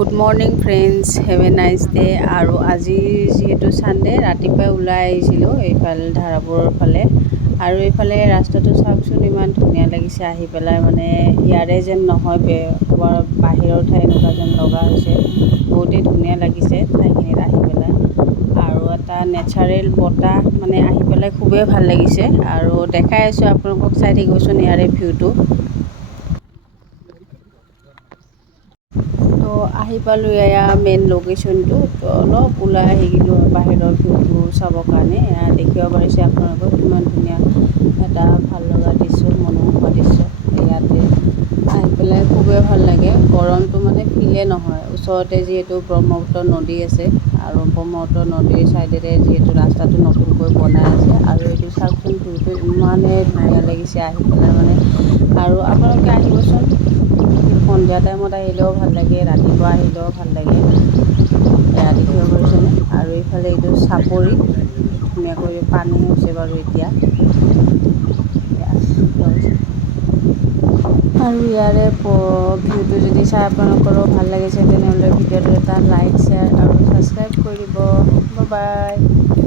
Good morning friends, have a nice day. আৰু আজি যিহেতু ছানডে, ৰাতিপুৱাই ওলাই আহিছিলোঁ এইফালে ধাৰাপুৰৰ ফালে। আৰু এইফালে ৰাস্তাটো চাওকচোন, ইমান ধুনীয়া লাগিছে আহি পেলাই। মানে ইয়াৰে যেন নহয়, বাহিৰৰ ঠাই এনেকুৱা যেন লগা হৈছে। বহুতেই ধুনীয়া লাগিছে ঠাইখিনিত আহি পেলাই। আৰু এটা নেচাৰেল বতাহ মানে আহি পেলাই খুবেই ভাল লাগিছে। আৰু দেখাই আছোঁ আপোনালোকক, চাই থাকিবচোন ইয়াৰে ভিউটো। তো আহি পালোঁ এয়া মেইন লোকেশ্যনটো। তো অলপ ওলাই আহি গ'লোঁ বাহিৰৰ ভিউটো চাবৰ কাৰণে। দেখিব পাৰিছে আপোনালোকক কিমান ধুনীয়া এটা ভাল লগা দৃশ্য, মনোমোহা দৃশ্য। ইয়াতে আহি পেলাই খুবেই ভাল লাগে। গৰমটো মানে ফিলে নহয়। ওচৰতে যিহেতু ব্ৰহ্মপুত্ৰ নদী আছে, আৰু ব্ৰহ্মপুত্ৰ নদীৰ ছাইডেৰে যিহেতু ৰাস্তাটো নতুনকৈ বনাই আছে। আৰু এইটো চাওকচোন, ভিউটো ইমানেই ধুনীয়া লাগিছে আহি পেলাই মানে। আৰু আপোনালোকে আহিবচোন, সন্ধিয়া টাইমত আহিলেও ভাল লাগে, ৰাতিপুৱা আহিলেও ভাল লাগে। এয়া দেখিব পাৰিছেনে? আৰু এইফালে এইটো চাপৰি, ধুনীয়াকৈ পানী হৈছে বাৰু এতিয়া। আৰু ইয়াৰে ভিউটো যদি চাই আপোনালোকৰো ভাল লাগিছে, তেনেহ'লে ভিডিঅ'টো এটা লাইক, শ্বেয়াৰ আৰু ছাবস্ক্ৰাইব কৰি দিব। Bye bye.